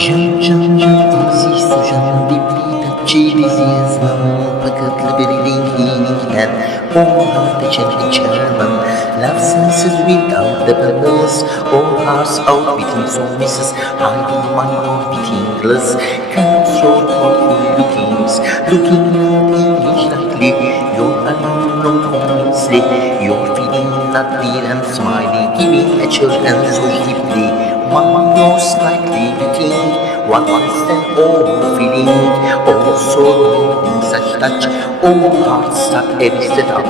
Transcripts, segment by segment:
Easy sujan deeply touchy disease Pakatlı birinden all the German love senses without the bubbles all hearts out beating so misses hiding my own beating glass comes your powerful looking at English lightly you're alone honestly you're feeling not dear and smiling giving a chill and so deeply most likely beating what was that old feeling oh so in such touch all hearts stuck every step up.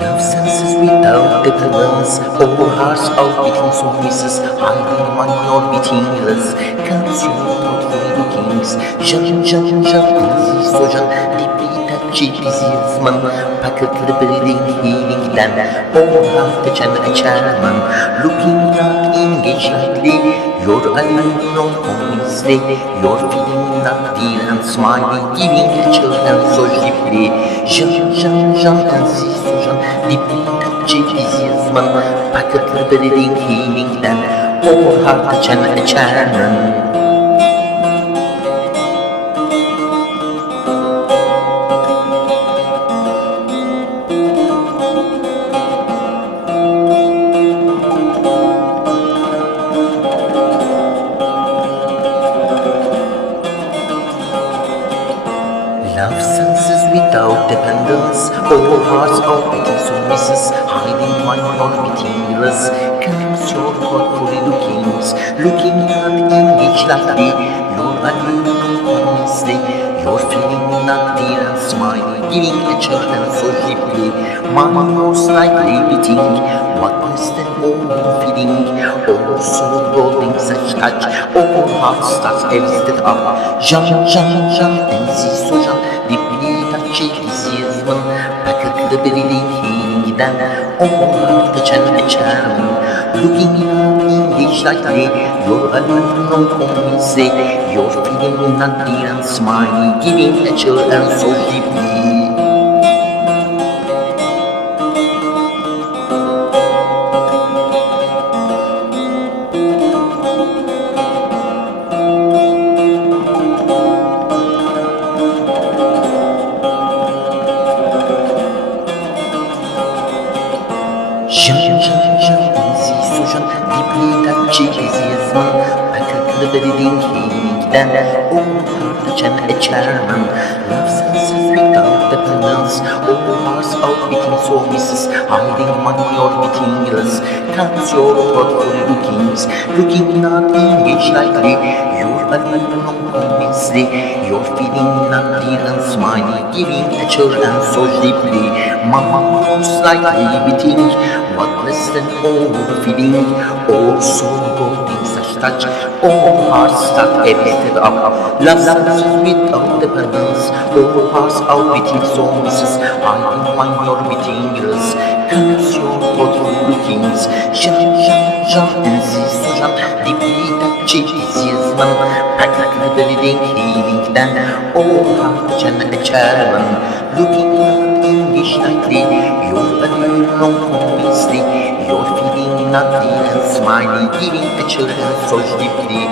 Love senses without the balance, all hearts out beating so misses, hiding my your beating less. Comes you out for the kings, easy sojan, deeply touchy disease man, paketli building healing dan, all heart the chairman, looking not engaged lightly, you're alone on honestly, you're feeling not dear and smiling, giving a children so deeply, easy sojan, deeply touchy disease man, paketli building healing dan, all heart the chairman. Love senses without dependence, all hearts are beating so misses, hiding my heart beating less. Comes your thoughtfully looking at English lightly, you're alone honestly, you're feeling not dear and smiling, giving a children so deeply, most likely beating, what is that old feeling, oh so holding such touch, all hearts start every up, easy sojan, deeply touchy disease man, paketli biriling healing'den, all the chairman, looking at English lightly, you're alone on honestly, you're feeling not dear and smiling, giving a chill and so deeply. Easy sujan, deeply touchy disease man, paketli biriling healing'den, all heart the chairman, love senses without the balance, all hearts out beating so misses, hiding money or beating less, comes your thoughtful looking not engaged lightly, you're alone honestly, you're feeling not dear and smiling, giving a chill and so deeply, most likely beating, what less than all feeling, all so holding such touch, all hearts stuck every step up, love senses without dependence, all hearts out beating so misses, hiding one your beating less, comes your thoughtful lookings, easy sojan, deeply touchy disease man, paketli biriling healing'den, all heart the chairman, looking at English lightly, you're alone honestly, you're feeling not dear and smiling, giving a children so deeply,